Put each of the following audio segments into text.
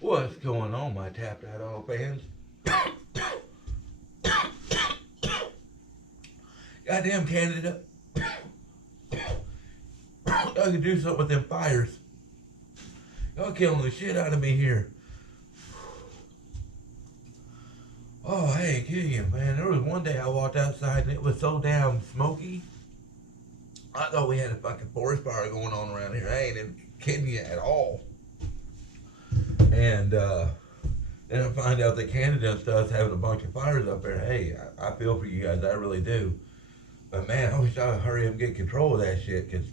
What's going on, my Tapped Out All fans? Goddamn Canada. I could do something with them fires. Y'all killing the shit out of me here. Oh, I ain't kidding you, man. There was one day I walked outside and it was so damn smoky. I thought we had a fucking forest fire going on around here. I ain't even kidding you at all. And then I find out that Canada and stuff's having a bunch of fires up there. Hey, I feel for you guys. I really do. But man, I wish I would hurry up and get control of that shit. Because,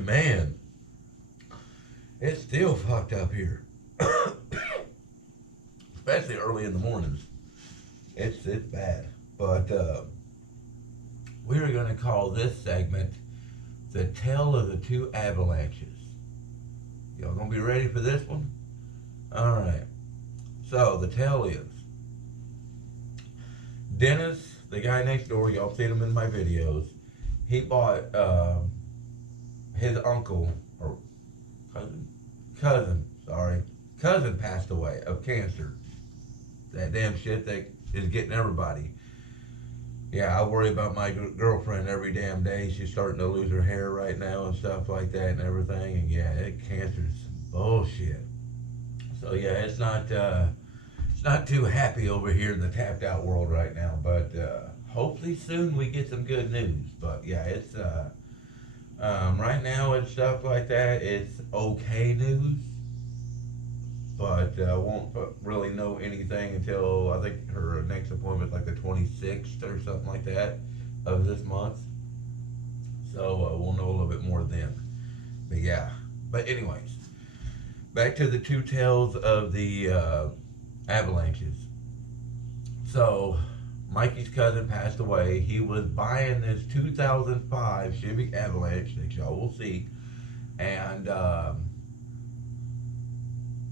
man, it's still fucked up here. Especially early in the mornings. It's bad. But we're going to call this segment The Tale of the Two Avalanches. Y'all going to be ready for this one? Alright. So, the tale is Dennis, the guy next door, y'all seen him in my videos, he bought his uncle, or cousin passed away of cancer. That damn shit that is getting everybody. Yeah, I worry about my girlfriend every damn day. She's starting to lose her hair right now and stuff like that and everything. And yeah, cancer is some bullshit. So yeah, it's not too happy over here in the tapped out world right now. But hopefully soon we get some good news. But yeah, it's right now and stuff like that. It's okay news. But I won't really know anything until I think her next appointment is like the 26th or something like that of this month. So we'll know a little bit more then. But yeah. But anyways, back to the two tales of the avalanches. So Mikey's cousin passed away. He was buying this 2005 Chevy Avalanche that y'all will see. And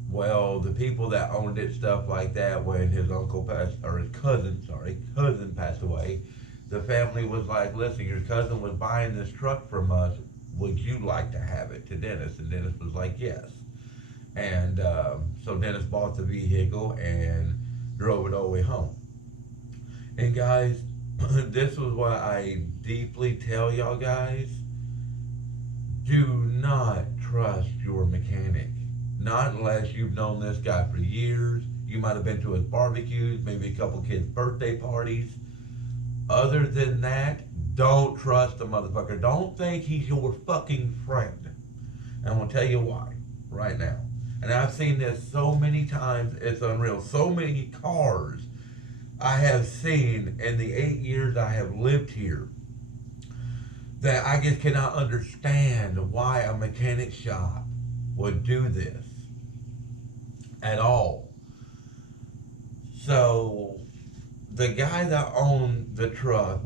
well, the people that owned it, stuff like that, when his uncle passed, or his cousin passed away, the family was like, listen, your cousin was buying this truck from us. Would you like to have it? To Dennis. And Dennis was like, yes. And so Dennis bought the vehicle and drove it all the way home. And guys, this was what I deeply tell y'all guys. Do not trust your mechanic. Not unless you've known this guy for years. You might have been to his barbecues, maybe a couple kids' birthday parties. Other than that, don't trust the motherfucker. Don't think he's your fucking friend. And I'm going to tell you why right now. And I've seen this so many times, it's unreal. So many cars I have seen in the 8 years I have lived here that I just cannot understand why a mechanic shop would do this at all. So the guy that owned the truck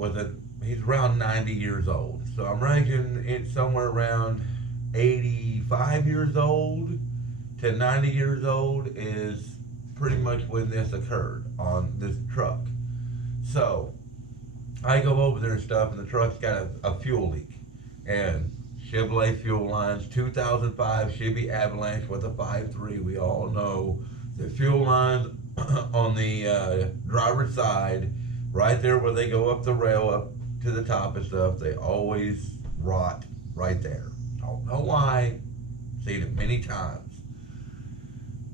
he's around 90 years old. So I'm ranking it somewhere around 85 years old to 90 years old is pretty much when this occurred on this truck. So I go over there and stuff, and the truck's got a fuel leak. And Chevrolet fuel lines, 2005 Chevy Avalanche with a 5.3. We all know the fuel lines on the driver's side, right there where they go up the rail up to the top and stuff, they always rot right there. Don't know why. Seen it many times.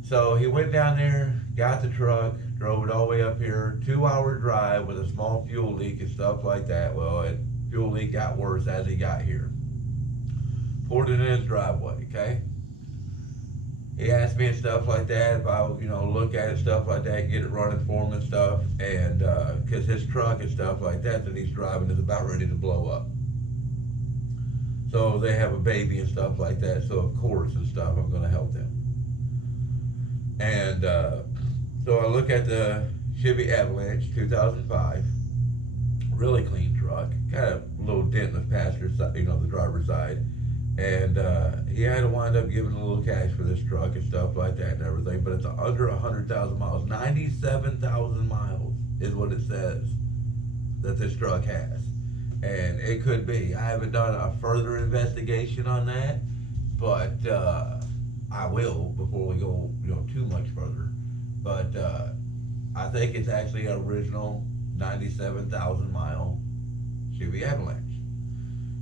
So he went down there, got the truck, drove it all the way up here, 2-hour drive with a small fuel leak and stuff like that. Well, fuel leak got worse as he got here. Poured it in his driveway, okay? He asked me and stuff like that if I would, look at it, stuff like that, get it running for him and stuff. And, because his truck and stuff like that he's driving is about ready to blow up. So they have a baby and stuff like that, so of course and stuff, I'm going to help them. And so I look at the Chevy Avalanche 2005, really clean truck, got a little dent in the passenger side, the driver's side. And he had to wind up giving a little cash for this truck and stuff like that and everything, but it's under 100,000 miles. 97,000 miles is what it says that this truck has. And it could be. I haven't done a further investigation on that, but I will before we go too much further but I think it's actually an original 97,000 mile Chevy Avalanche.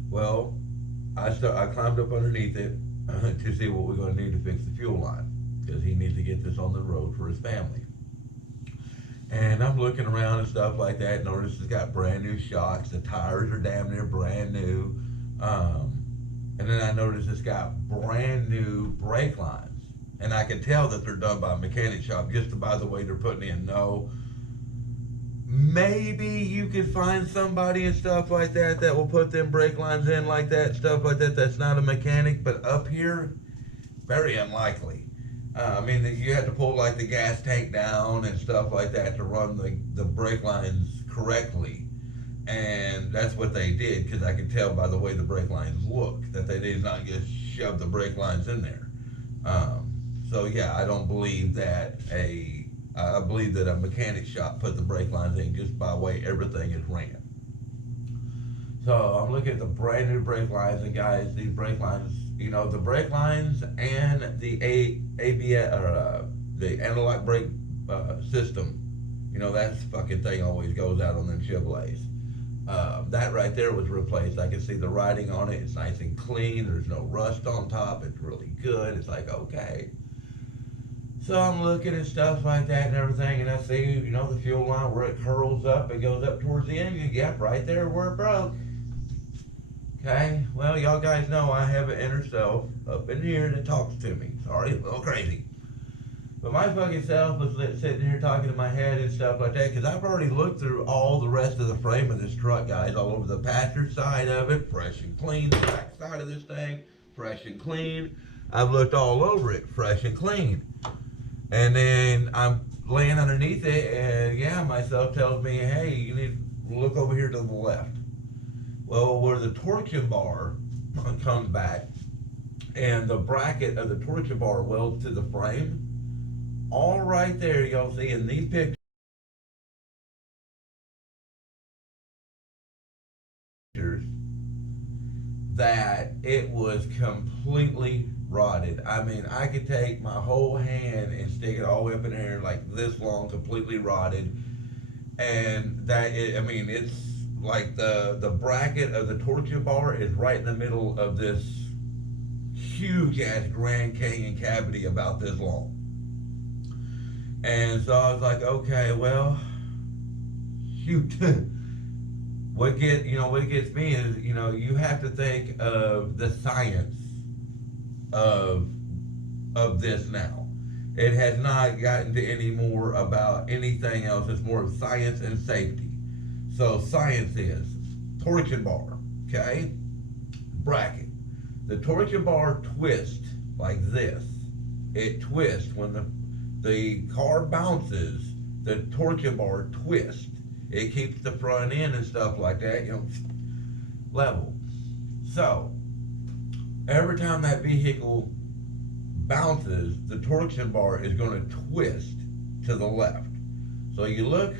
Well, I climbed up underneath it to see what we're going to need to fix the fuel line, because he needs to get this on the road for his family. And I'm looking around and stuff like that. Notice it's got brand new shocks. The tires are damn near brand new. And then I noticed it's got brand new brake lines. And I can tell that they're done by a mechanic shop just by the way they're putting in. No, maybe you could find somebody and stuff like that that will put them brake lines in like that, stuff like that. That's not a mechanic, but up here, very unlikely. I mean, you have to pull like the gas tank down and stuff like that to run the brake lines correctly. And that's what they did, because I could tell by the way the brake lines look that they did not just shove the brake lines in there. So yeah, I don't believe that I believe that a mechanic shop put the brake lines in just by the way everything is ran. So I'm looking at the brand new brake lines, and guys, these brake lines, you know, the brake lines and the ABS or the analog brake system, you know, that fucking thing always goes out on them Chevrolets. That right there was replaced. I can see the writing on it. It's nice and clean. There's no rust on top. It's really good. It's like, okay. So I'm looking at stuff like that and everything, and I see, you know, the fuel line where it curls up, it goes up towards the engine. Yep, right there where it broke. Okay, well, y'all guys know I have an inner self up in here that talks to me. Sorry, a little crazy. But my fucking self was sitting here talking to my head and stuff like that, because I've already looked through all the rest of the frame of this truck, guys, all over the passenger side of it, fresh and clean. The back side of this thing, fresh and clean. I've looked all over it, fresh and clean. And then I'm laying underneath it, and yeah, myself tells me, hey, you need to look over here to the left. Well, where the torsion bar comes back and the bracket of the torsion bar welds to the frame, all right there, y'all see in these pictures that it was completely rotted. I mean, I could take my whole hand and stick it all the way up in there like this long, completely rotted. And that, I mean, it's like the bracket of the torsion bar is right in the middle of this huge ass Grand Canyon cavity about this long. And so I was like, okay, well, shoot. What gets me is, you know, you have to think of the science of this now. It has not gotten to any more about anything else. It's more of science and safety. So science is torsion bar, okay? Bracket. The torsion bar twists like this. It twists when the car bounces. The torsion bar twists. It keeps the front end and stuff like that, you know, level. So every time that vehicle bounces, the torsion bar is going to twist to the left. So you look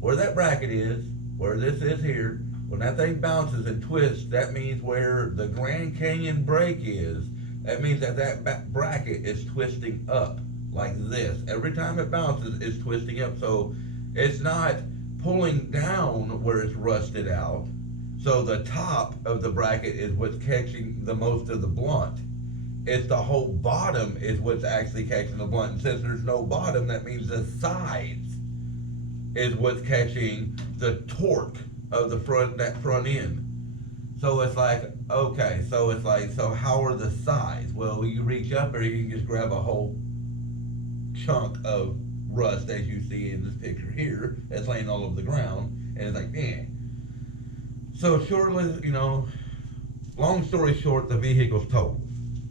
where that bracket is, where this is here. When that thing bounces and twists, that means where the Grand Canyon brake is. That means that bracket is twisting up like this. Every time it bounces, it's twisting up. So it's not pulling down where it's rusted out. So the top of the bracket is what's catching the most of the blunt. It's the whole bottom is what's actually catching the blunt. And since there's no bottom, that means the sides is what's catching the torque of that front end. So it's like, okay, so it's like, so how are the sides? Well, you reach up there, you can just grab a whole chunk of rust, as you see in this picture here, that's laying all over the ground, and it's like, dang. So shortly, you know, long story short, the vehicle's totaled.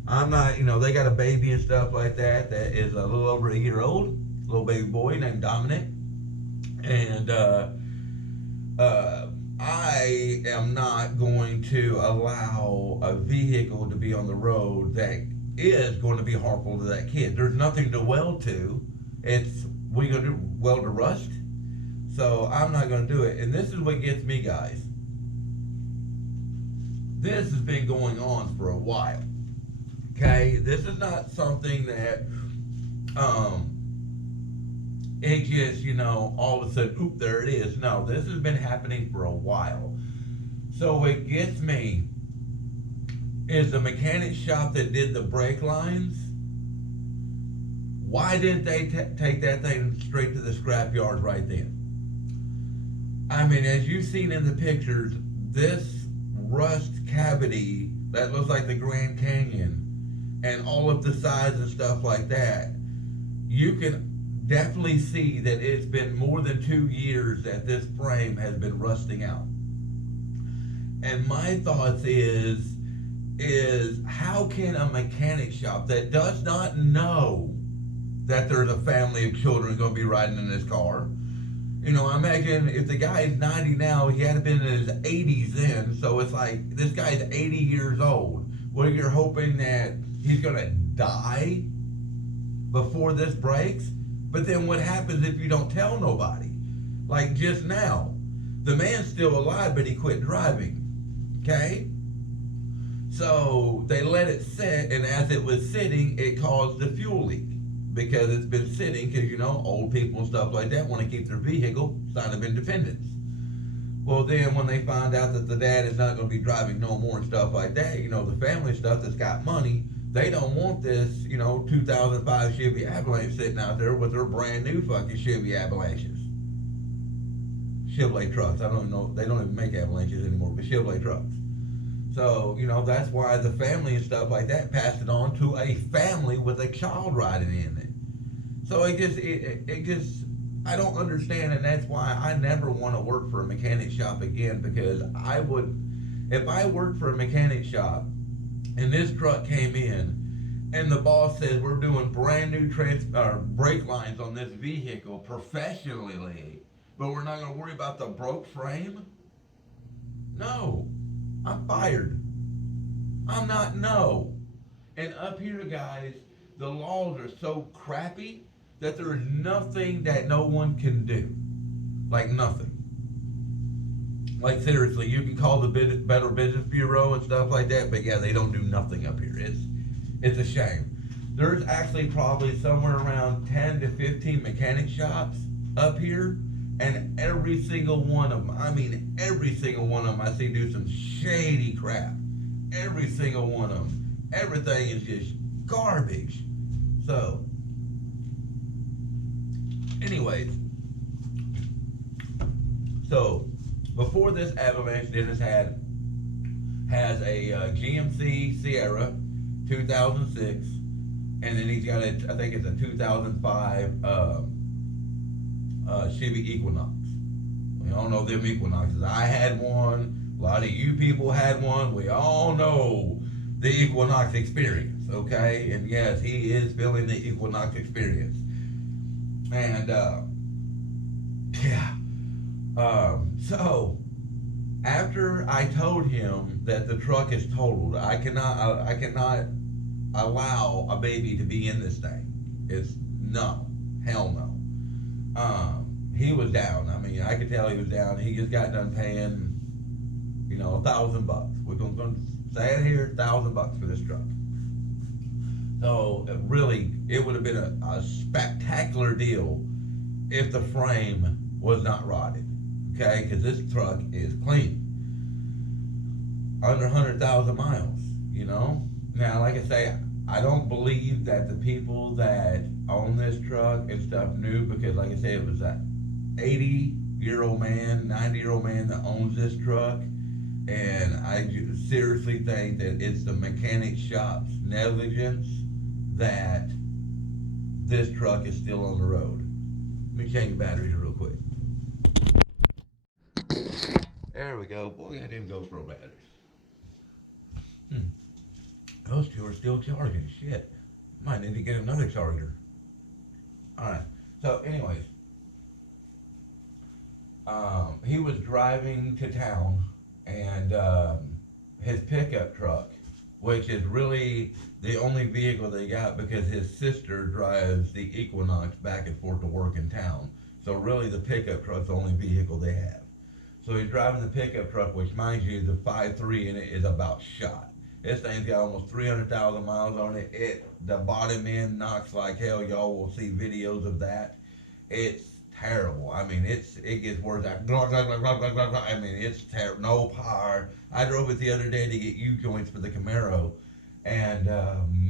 I'm not, you know, they got a baby and stuff like that is a little over a year old, little baby boy named Dominic, and I am not going to allow a vehicle to be on the road that is going to be harmful to that kid. There's nothing to weld to. It's, what are you going to do, weld to rust? So I'm not going to do it. And this is what gets me, guys. This has been going on for a while. Okay? This is not something that it just, all of a sudden, oop, there it is. No, this has been happening for a while. So what gets me is the mechanic shop that did the brake lines. Why didn't they take that thing straight to the scrapyard right then? I mean, as you've seen in the pictures, this rust cavity that looks like the Grand Canyon and all of the sides and stuff like that, you can definitely see that it's been more than 2 years that this frame has been rusting out. And my thoughts is how can a mechanic shop that does not know that there's a family of children going to be riding in this car? I imagine if the guy is 90 now, he had been in his 80s then, so it's like this guy's 80 years old. Well, you're hoping that he's going to die before this breaks? But then what happens if you don't tell nobody? Like just now, the man's still alive, but he quit driving. Okay? So they let it sit, and as it was sitting, it caused the fuel leak because it's been sitting. Because old people and stuff like that want to keep their vehicle, sign of independence. Well, then when they find out that the dad is not going to be driving no more and stuff like that, the family stuff that's got money, they don't want this, 2005 Chevy Avalanche sitting out there with their brand new fucking Chevy Avalanches. Chevrolet trucks. I don't even know. They don't even make Avalanches anymore, but Chevrolet trucks. So, that's why the family and stuff like that passed it on to a family with a child riding in it. So it just, I don't understand, and that's why I never want to work for a mechanic shop again, because if I worked for a mechanic shop and this truck came in and the boss says we're doing brand new brake lines on this vehicle professionally, but we're not going to worry about the broke frame? No. I'm fired. I'm not, no. And up here, guys, the laws are so crappy that there is nothing that no one can do. Like nothing. Like seriously, you can call the Better Business Bureau and stuff like that, but yeah, they don't do nothing up here. It's a shame. There's actually probably somewhere around 10 to 15 mechanic shops up here. And every single one of them, every single one of them I see do some shady crap. Every single one of them. Everything is just garbage. So, anyways. So, before this Avalanche, Dennis has a GMC Sierra 2006. And then he's got I think it's a 2005 Chevy Equinox. We all know them Equinoxes. I had one. A lot of you people had one. We all know the Equinox experience, okay? And yes, he is feeling the Equinox experience. And, yeah. So, after I told him that the truck is totaled, I cannot allow a baby to be in this thing. It's no. Hell no. He was down. I could tell he was down. He just got done paying, $1,000. We're going to say it here, $1,000 for this truck. So it would have been a spectacular deal if the frame was not rotted. Okay, because this truck is clean, under 100,000 miles. Now, like I say, I don't believe that the people that own this truck and stuff knew, because like I say, it was that 80-year-old man, 90-year-old man that owns this truck. And I seriously think that it's the mechanic shop's negligence that this truck is still on the road. Let me change batteries real quick. There we go. Boy, I didn't go for batteries. Those two are still charging. Shit. Might need to get another charger. Alright. So, anyways. He was driving to town, and his pickup truck, which is really the only vehicle they got because his sister drives the Equinox back and forth to work in town. So really the pickup truck's the only vehicle they have. So he's driving the pickup truck, which mind you, the 5.3 in it is about shot. This thing's got almost 300,000 miles on it. The bottom end knocks like hell. Y'all will see videos of that. It's terrible. I mean, it gets worse. I mean, it's terrible. No power. I drove it the other day to get U joints for the Camaro, and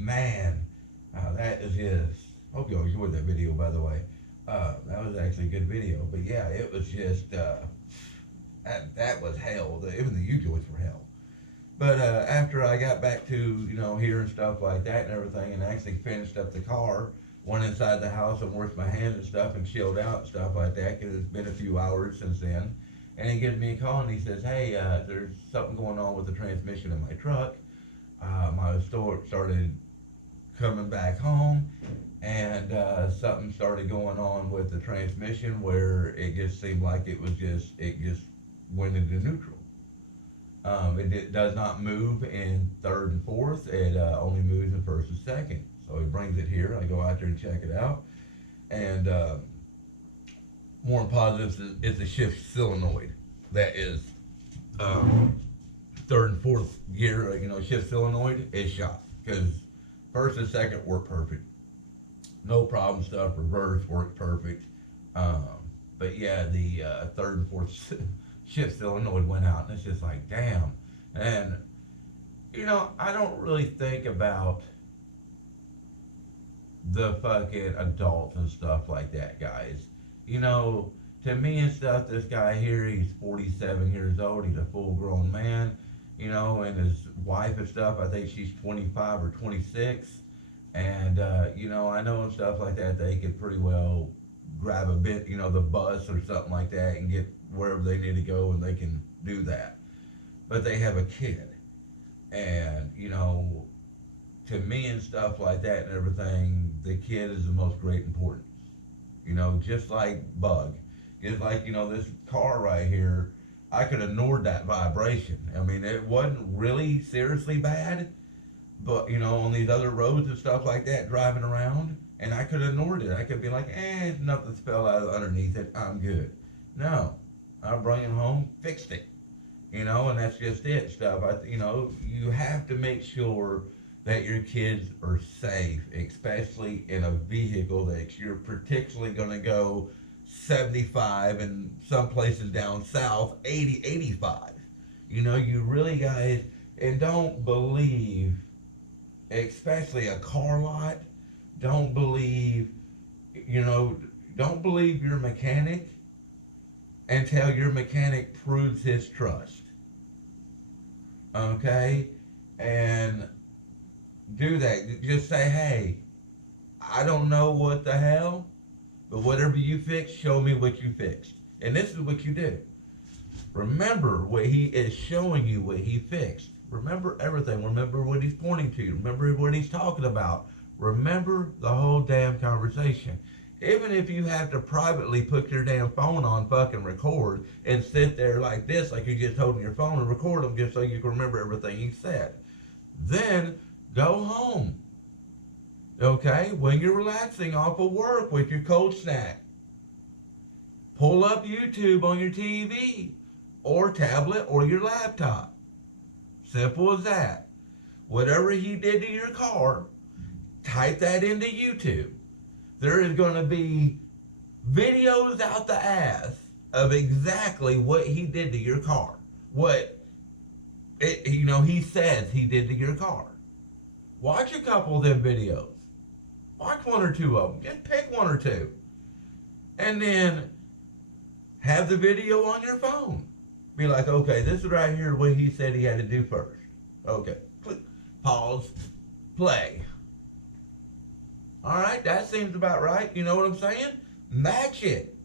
man, that is just. Hope you all enjoyed that video, by the way. That was actually a good video. But yeah, it was just that was hell. Even the U joints were hell. But after I got back to here and stuff like that and everything, and actually finished up the car, went inside the house and washed my hands and stuff and chilled out and stuff like that, because it's been a few hours since then. And he gives me a call and he says, "Hey, there's something going on with the transmission in my truck. My store started coming back home, and something started going on with the transmission where it just seemed like it just went into neutral. It does not move in third and fourth. It only moves in first and second. So he brings it here. I go out there and check it out. And more than positives, it's a shift solenoid that is third and fourth gear. Shift solenoid is shot, because first and second work perfect. No problem stuff. Reverse works perfect. But yeah, the third and fourth shift solenoid went out, and it's just like, damn. And I don't really think about the fucking adults and stuff like that, guys. To me and stuff, this guy here, he's 47 years old. He's a full-grown man. And his wife and stuff, I think she's 25 or 26. And I know and stuff like that, they could pretty well grab a bit, the bus or something like that, and get wherever they need to go, and they can do that. But they have a kid, and to me and stuff like that and everything, the kid is the most great importance. Just like Bug, just like this car right here, I could have ignored that vibration. I mean, it wasn't really seriously bad, but on these other roads and stuff like that, driving around, and I could have ignored it. I could be like, nothing fell out of underneath it, I'm good. No, I brought it home, fixed it, and that's just it. Stuff. You have to make sure that your kids are safe, especially in a vehicle that you're particularly going to go 75, and some places down south 80, 85. You really, guys, and don't believe, especially a car lot, don't believe your mechanic until your mechanic proves his trust. Okay? And do that. Just say, "Hey, I don't know what the hell, but whatever you fix, show me what you fixed." And this is what you do. Remember what he is showing you, what he fixed. Remember everything. Remember what he's pointing to. Remember what he's talking about. Remember the whole damn conversation. Even if you have to privately put your damn phone on fucking record and sit there like this, like you're just holding your phone, and record them just so you can remember everything he said. Then go home. Okay? When you're relaxing off of work with your cold snack, pull up YouTube on your TV or tablet or your laptop. Simple as that. Whatever he did to your car, type that into YouTube. There is going to be videos out the ass of exactly what he did to your car. He says he did to your car. Watch a couple of them videos. Watch one or two of them. Just pick one or two. And then have the video on your phone. Be like, okay, this is right here what he said he had to do first. Okay. Pause. Play. Alright, that seems about right. You know what I'm saying? Match it.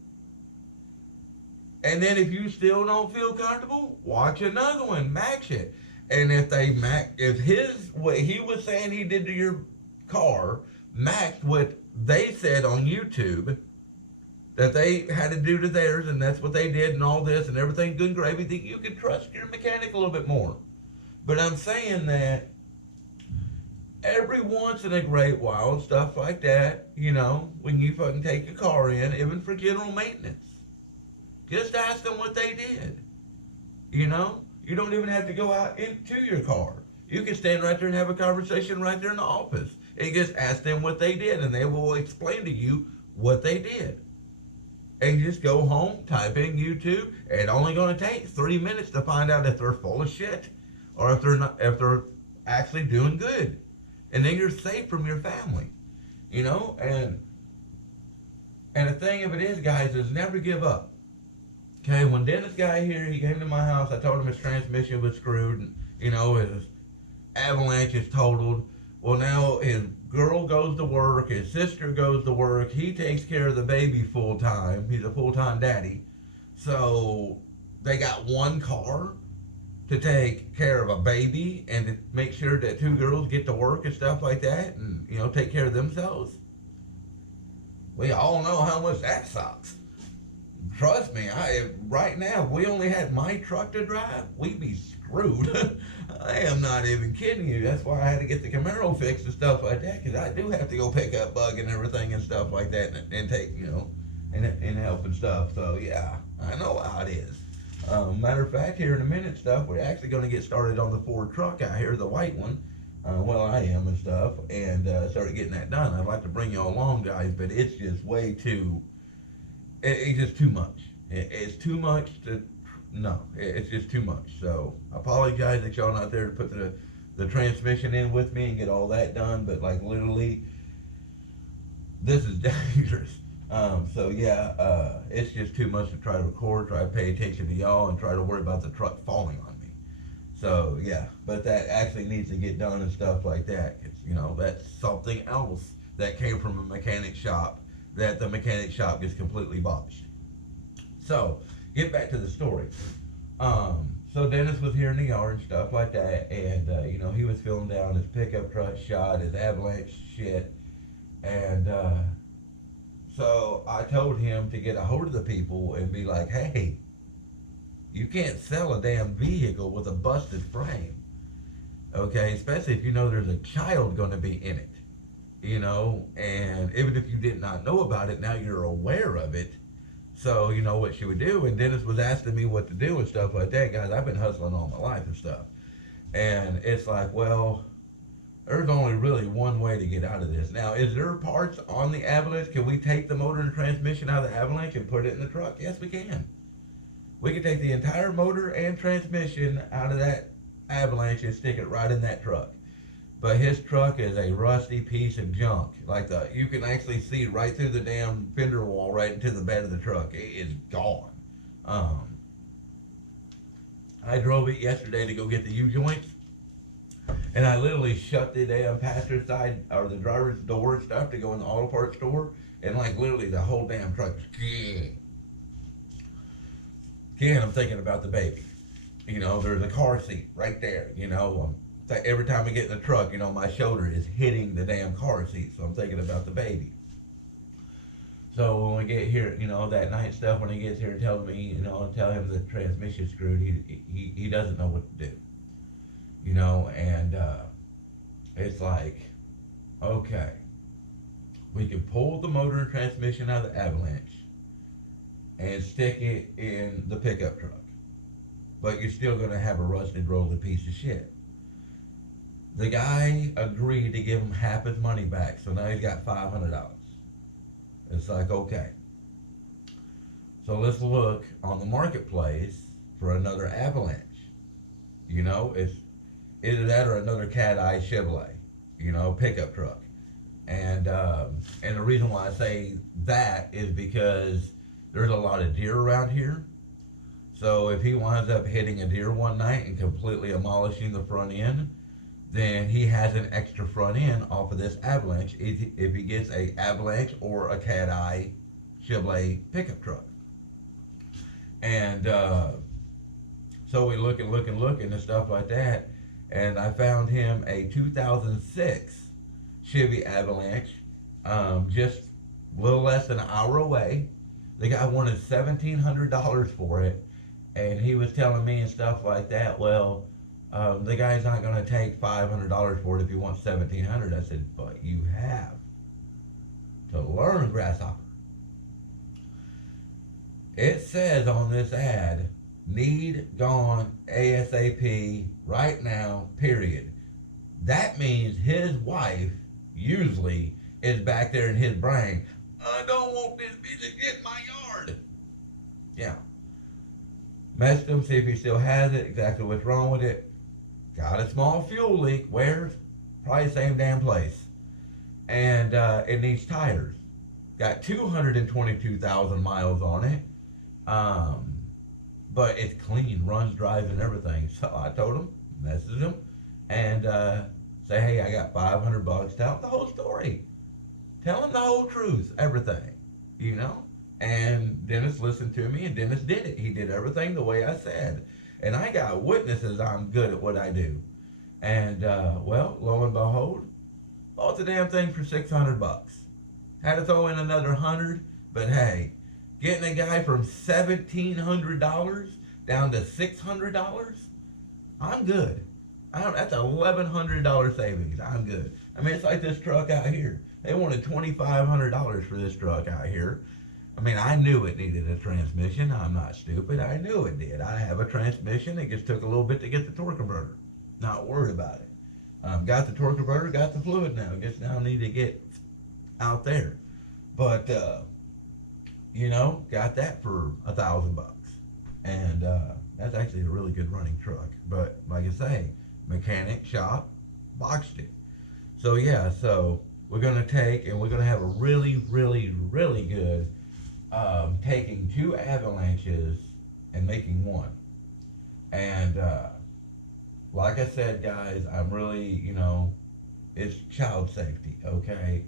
And then if you still don't feel comfortable, watch another one. Match it. And if what he was saying he did to your car matched what they said on YouTube that they had to do to theirs, and that's what they did, and all this, and everything good and gravy, that you can trust your mechanic a little bit more. But I'm saying that every once in a great while and stuff like that, when you fucking take your car in, even for general maintenance, just ask them what they did. You don't even have to go out into your car. You can stand right there and have a conversation right there in the office and just ask them what they did, and they will explain to you what they did. and just go home, type in YouTube. It's only going to take 3 minutes to find out if they're full of shit or if they're not, if they're actually doing good. And then you're safe from your family, you know. And the thing of it is, guys, is never give up. Okay, when Dennis got here, he came to my house. I told him his transmission was screwed. And, you know, his avalanche is totaled. Well, now his girl goes to work. His sister goes to work. He takes care of the baby full time. He's a full time daddy. So they got one car to take care of a baby and to make sure that two girls get to work and stuff like that, and you know, take care of themselves. We all know how much that sucks. Trust me, right now, if we only had my truck to drive, we'd be screwed. I am not even kidding you. That's why I had to get the Camaro fixed and stuff like that, because I do have to go pick up Bug and everything and stuff like that, and take, you know, and help and stuff. So yeah, I know how it is. Matter of fact, here in a minute, stuff, we're actually going to get started on the Ford truck out here, the white one. Well, I am and stuff, and started getting that done. I'd like to bring you all along, guys, but it's just way too. It's just too much. It's too much to. No, it's just too much. So I apologize that y'all not there to put the transmission in with me and get all that done. But like literally, this is dangerous. So yeah, it's just too much to try to record, try to pay attention to y'all, and try to worry about the truck falling on me. So yeah, but that actually needs to get done and stuff like that. It's, you know, that's something else that came from a mechanic shop that the mechanic shop gets completely botched. So get back to the story. So Dennis was here in the yard and stuff like that, and you know, he was filling down his pickup truck shot, his avalanche shit, and so I told him to get a hold of the people and be like, hey, you can't sell a damn vehicle with a busted frame. Okay, especially if you know there's a child going to be in it. You know, and even if you did not know about it, now you're aware of it. So you know what she would do. And Dennis was asking me what to do and stuff like that. Guys, I've been hustling all my life and stuff. And it's like, well, there's only really one way to get out of this. Now, is there parts on the Avalanche? Can we take the motor and transmission out of the Avalanche and put it in the truck? Yes, we can. We can take the entire motor and transmission out of that Avalanche and stick it right in that truck. But his truck is a rusty piece of junk. Like you can actually see right through the damn fender wall, right into the bed of the truck. It is gone. I drove it yesterday to go get the U-joints, and I literally shut the damn passenger side or the driver's door and stuff to go in the auto parts store, and like literally the whole damn truck. Again, I'm thinking about the baby. You know, there's a car seat right there. You know, every time I get in the truck, you know, my shoulder is hitting the damn car seat, so I'm thinking about the baby. So when we get here, you know, that night stuff, when he gets here and tells me, you know, tell him the transmission's screwed, he doesn't know what to do. You know, and it's like, okay, we can pull the motor and transmission out of the Avalanche and stick it in the pickup truck, but you're still going to have a rusted, rolling piece of shit. The guy agreed to give him half his money back, so now he's got $500. It's like, okay. So let's look on the marketplace for another Avalanche. You know, it's either that or another Cat Eye Chevrolet, you know, pickup truck. And the reason why I say that is because there's a lot of deer around here. So if he winds up hitting a deer one night and completely demolishing the front end, then he has an extra front end off of this Avalanche if he gets a Avalanche or a Cat Eye Chevrolet pickup truck. And so we look and stuff like that, and I found him a 2006 Chevy Avalanche, just a little less than an hour away. The guy wanted $1,700 for it, and he was telling me and stuff like that, well, the guy's not going to take $500 for it if you want $1,700. I said, but you have to learn, grasshopper. It says on this ad, need gone ASAP right now, period. That means his wife usually is back there in his brain, I don't want this bitch to get in my yard. Yeah. Messed him, see if he still has it, exactly what's wrong with it. Got a small fuel leak. Where? Probably the same damn place. And it needs tires. Got 222,000 miles on it. But it's clean, runs, drives, and everything. So I told him, message him, and say, hey, I got $500. Tell him the whole story. Tell him the whole truth, everything, you know? And Dennis listened to me, and Dennis did it. He did everything the way I said. And I got witnesses I'm good at what I do. And, well, lo and behold, bought the damn thing for $600. Had to throw in another 100, but hey, getting a guy from $1,700 down to $600, I'm good. That's $1,100 savings. I'm good. I mean, it's like this truck out here. They wanted $2,500 for this truck out here. I mean, I knew it needed a transmission. I'm not stupid. I knew it did. I have a transmission. It just took a little bit to get the torque converter. Not worried about it. Got the torque converter, got the fluid now. Just now need to get out there. But, you know, got that for $1,000. And that's actually a really good running truck. But like I say, mechanic shop boxed it. So yeah, so we're going to take and we're going to have a really, really, really good taking 2 avalanches and making one. And like I said, guys, I'm really, you know, it's child safety, okay?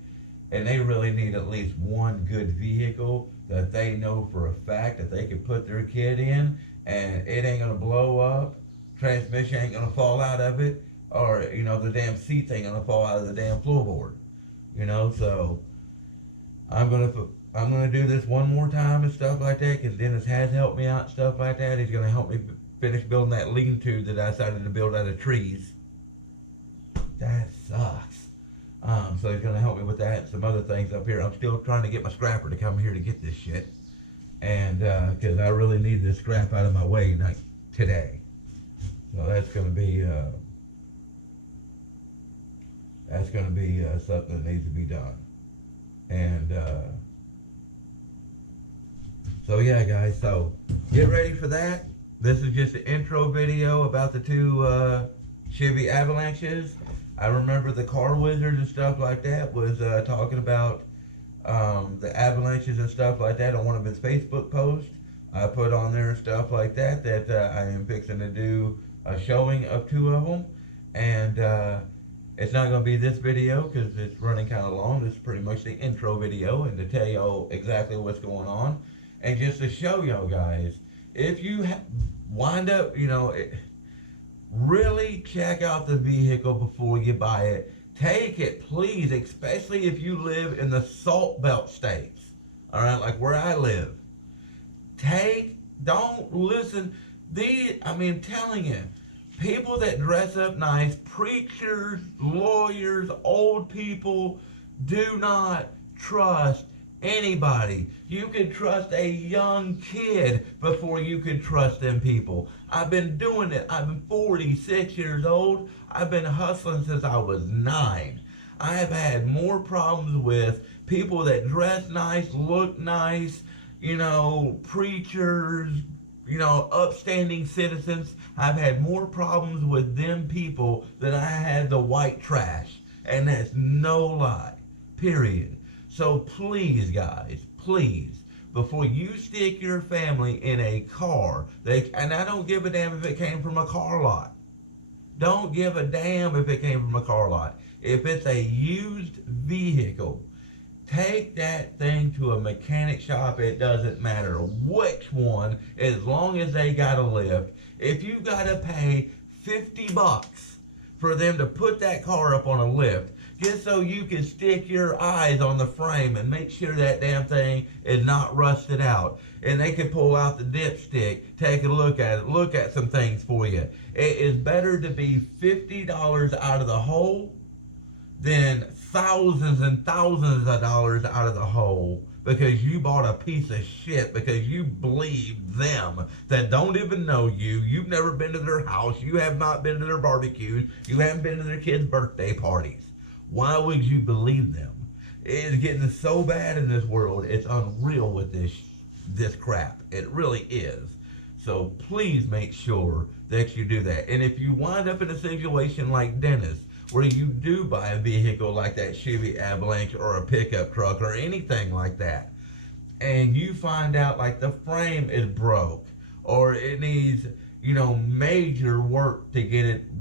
And they really need at least one good vehicle that they know for a fact that they can put their kid in and it ain't gonna blow up, transmission ain't gonna fall out of it, or, you know, the damn seats ain't gonna fall out of the damn floorboard. You know, so I'm gonna do this one more time and stuff like that, because Dennis has helped me out and stuff like that. He's gonna help me finish building that lean-to that I decided to build out of trees. That sucks. So he's gonna help me with that and some other things up here. I'm still trying to get my scrapper to come here to get this shit, and because I really need this scrap out of my way, not today. So that's gonna be something that needs to be done. And so yeah, guys, so get ready for that. This is just an intro video about the 2 Chevy Avalanches. I remember the Car Wizard and stuff like that was talking about the Avalanches and stuff like that on one of his Facebook posts. I put on there and stuff like that I am fixing to do a showing of 2 of them. And it's not going to be this video because it's running kind of long. This is pretty much the intro video and to tell y'all exactly what's going on. And just to show y'all guys, if you wind up, you know, really check out the vehicle before you buy it. Take it, please, especially if you live in the Salt Belt states. All right, like where I live. Don't listen. I'm telling you, people that dress up nice, preachers, lawyers, old people, do not trust anybody. You could trust a young kid before you could trust them people. I've been doing it. I've been 46 years old. I've been hustling since I was 9. I have had more problems with people that dress nice, look nice, you know, preachers, you know, upstanding citizens. I've had more problems with them people than I had the white trash. And that's no lie. Period. So please, guys, please, before you stick your family in a car, and I don't give a damn if it came from a car lot. Don't give a damn if it came from a car lot. If it's a used vehicle, take that thing to a mechanic shop. It doesn't matter which one, as long as they got a lift. If you got to pay $50 for them to put that car up on a lift, just so you can stick your eyes on the frame and make sure that damn thing is not rusted out. And they can pull out the dipstick, take a look at it, look at some things for you. It is better to be $50 out of the hole than thousands and thousands of dollars out of the hole because you bought a piece of shit because you believe them that don't even know you. You've never been to their house. You have not been to their barbecues. You haven't been to their kids' birthday parties. Why would you believe them? It's getting so bad in this world. It's unreal with this crap. It really is. So please make sure that you do that. And if you wind up in a situation like Dennis, where you do buy a vehicle like that Chevy Avalanche or a pickup truck or anything like that, and you find out like the frame is broke or it needs, major work to get it